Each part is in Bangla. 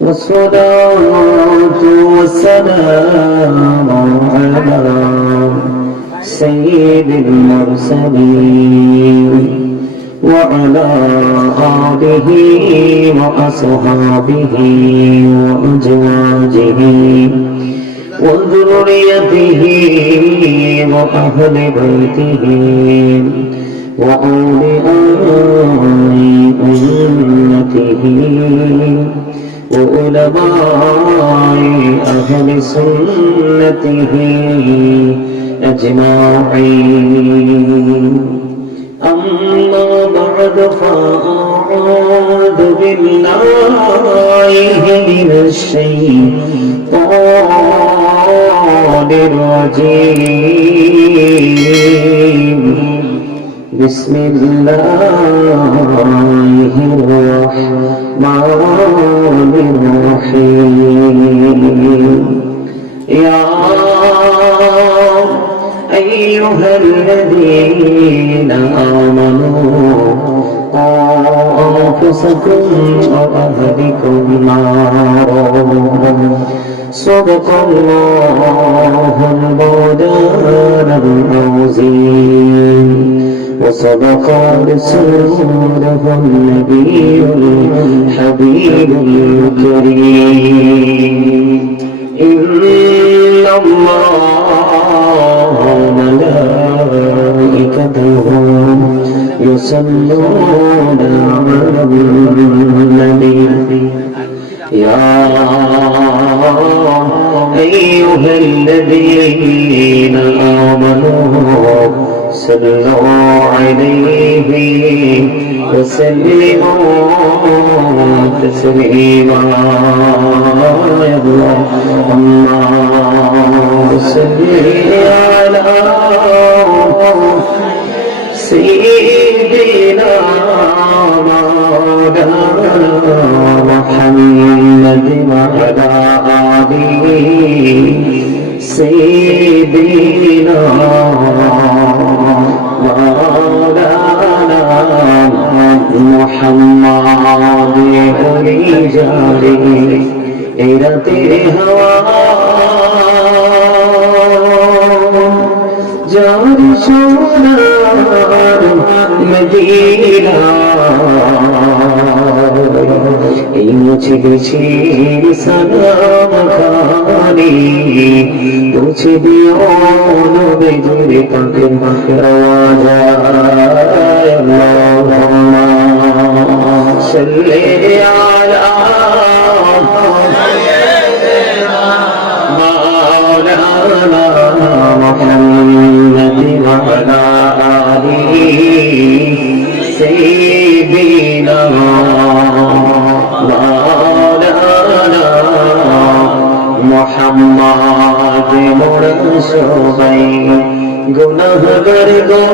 والصلاة والسلام على سيد المرسلين وعلى آله وأصحابه وأزواجه وذريته وأهل بيته وأولياء أمته وعلماء أهل سنته أجمعين أما بعد فأعوذ بالله من الشيطان الرجيم بسم الله الرحمن الرحيم. يا أيها الذين آمنوا أنفسكم وأهلكم نارا. صدق الله المولان العظيم وصدق رسوله النبي الحبيب الكريم. إن الله وملائكته يصلون على النبي. يا أيها الذين آمنوا صلوا عليه وسلموا تسليما يا اللهم صل على سيدنا محمد وعلى آله سيدنا মোহাম্মদ ওরে যারে এই রাতের হাওয়া যার সোনার মদিনা এই মুছে গেছে সালাম খানি মুছে দিও নবে দূরে পাখের রাজা আল্লাহ صل على مولانا محمد وعلى آله سيدنا مولانا محمد مرسوبين گناہ گر گو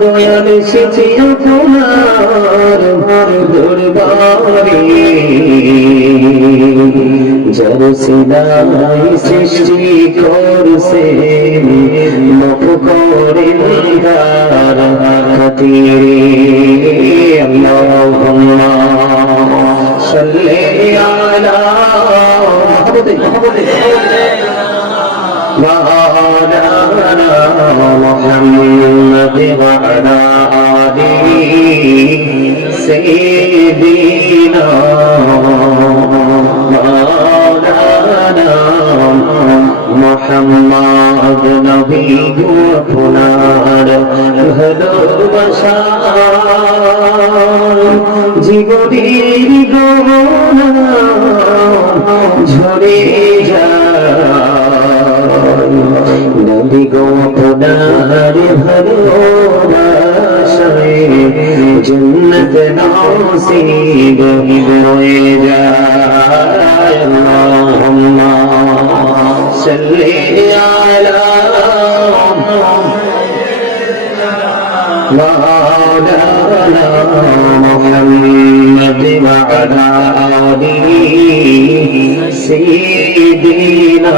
দয়াল এসেছি আপনার দরবারে। যার সিলাই সৃষ্টি করছে মফ করেন তার খাতিরে। আল্লাহুম্মা সাল্লি আলা مولانا محمد وعلى آله سيدنا مولانا محمد نبي আপনার ভালোবাসার জীবনের গহনা ঝরে নবী গো আপনার ভালোবাসায় জন্নত নসিব হয়ে যায় আল্লাহুম্মা সাল্লি আলা مولانا محمد وعلى آله سيدنا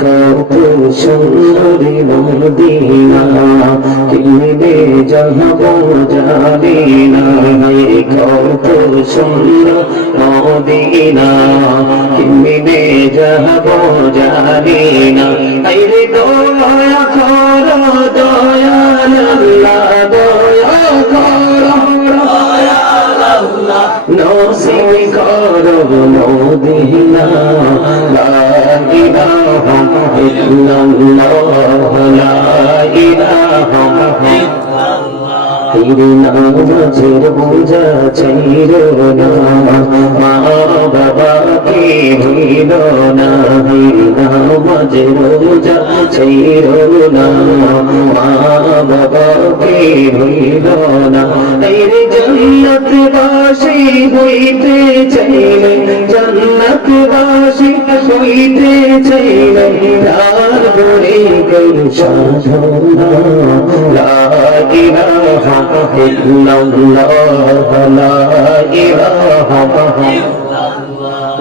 কত সুন্দরী মদিনা কিনে যাব জানি না কত সুন্দর মদিনা ইলাহা তেরে নামাজের বোঝা চাইর না মা বাবাকে ভুল না নামাজের বোঝা চাইর না। মা বাবাকে ভুল না। তেরে জন্নত বাসী হইতে চাইলে জন্নত বাসী